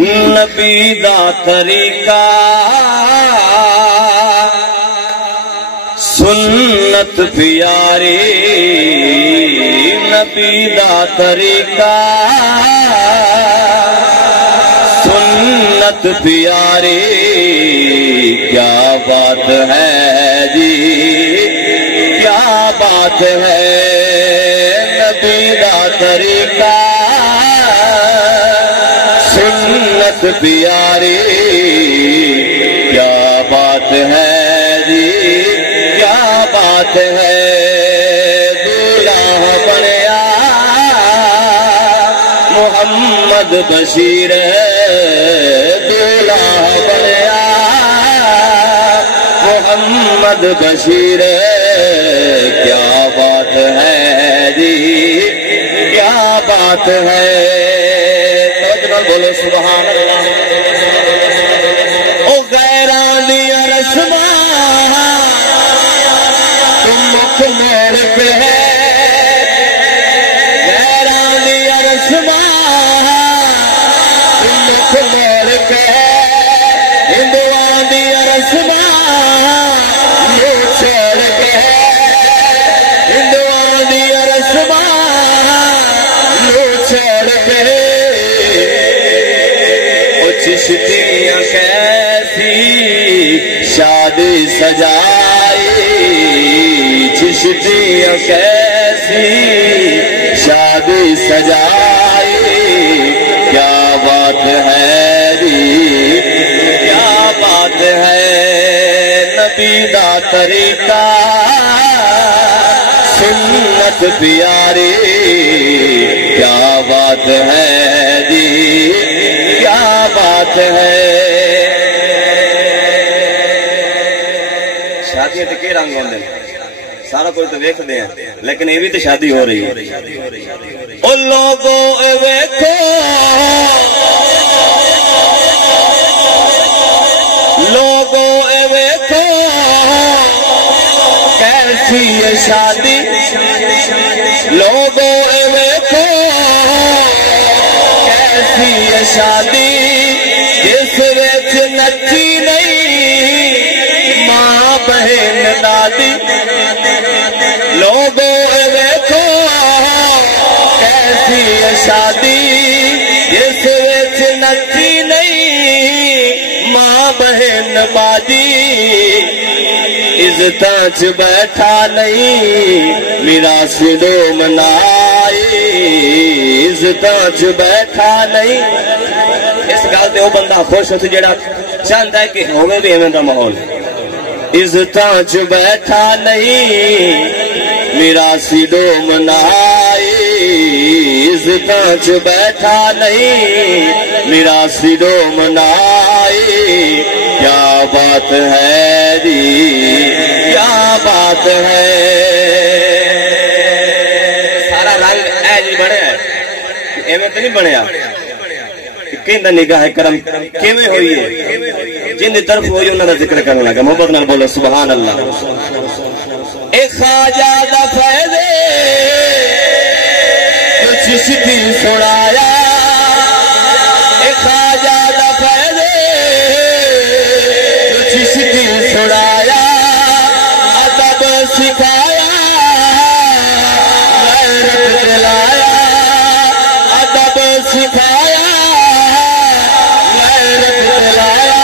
نبی دا طریقہ سنت پیاری نبی دا طریقہ سنت پیاری کیا بات ہے جی کیا بات ہے نبی دا طریقہ سنت پیاری کیا بات ہے جی کیا بات ہے دولہا بنیا محمد بشیر دولہا بنیا محمد بشیر کیا بات ہے جی کیا بات ہے بولو سبحان اللہ او غیران دیا رسمہ تم مکھ موڑ پہ ہے غیران دیا رسمہ تم مکھ موڑ پہ ہے ہندوان دیا رسمہ یہ چھوڑ پہ ہے ہندوان دیا رسمہ یہ چھوڑ پہ ہے چشتیاں کیسی شادی سجائی چشتیاں کیسی شادی سجائی کیا بات ہے جی کیا بات ہے نبی دا طریقہ سنت پیاری کیا بات ہے جی کیا بات ہے شادی تے کی رنگ ہوندے سارا کوئی تو ویکھدے ہیں لیکن یہ بھی تو شادی ہو رہی ہے او لوگوں اے ویکھو لوگوں اے ویکھو کیسی ہے شادی لوگوں اے ویکھو کیسی ہے شادی جس وچ نچی نہیں ماں بہن دادی لوگوں ویکھو کیسی ہے شادی جس وچ نچی نہیں ماں بہن باجی عزتاں چ بیٹھا نہیں میراث دو منائی عزتاں چ بیٹھا نہیں اس گل تے او بندہ خوش ہو جڑا چاہتا ہے کہ ہوے بھی ایویں دا ماحول عزتاں چ بیٹھا نہیں میراث دو منائی عزتاں چ بیٹھا نہیں میراث دو منائی کیا بات ہے جی کیا بات ہے سارا رنگ اے جی بنیا ایویں تو نہیں بنیا کہندا نگاہ کرم کیویں ہوئی ہے جن دی طرف ہوئی انہاں دا ذکر کرنے لگا محبت نال بولو سبحان اللہ اے خواجہ دا فیض چشتی سنایا اے خواجہ دا فیض چشتی سنایا ادب سکھایا غیرت دلایا ادب سکھایا غیرت دلایا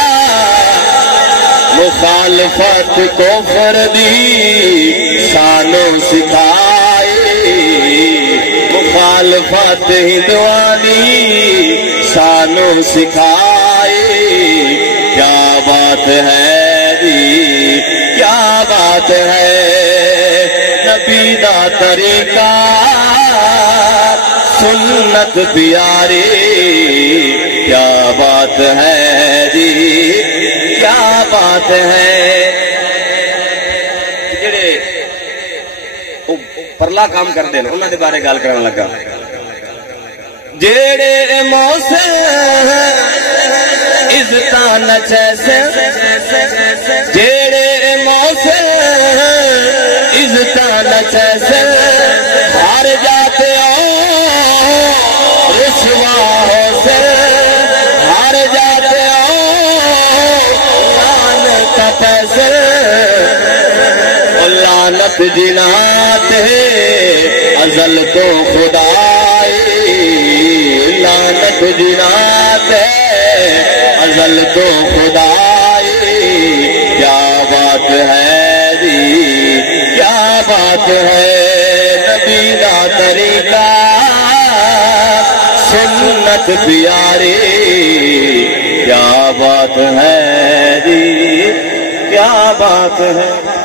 مخالفت کفر دی سانوں سکھائی مخالفت ہندوانی سانوں سکھائی کیا بات ہے جی کیا بات ہے نبی دا طریقہ سنت پیاری کیا بات ہے جی کیا بات ہے جڑے پرلا کام کرتے ہیں انہوں نے بارے گل کرنے لگا جڑے موسم عزتاں نچیسے جڑے موسم عزتاں نچیسے ہر جاتے رسوا ہو سے ہر لعنت جنات ہے ازل تو خدائی، لعنت جنات ہے ازل تو خدائی، کیا بات ہے جی کیا بات ہے، نبی دا طریقہ سنت پیاری، کیا بات ہے جی کیا بات ہے۔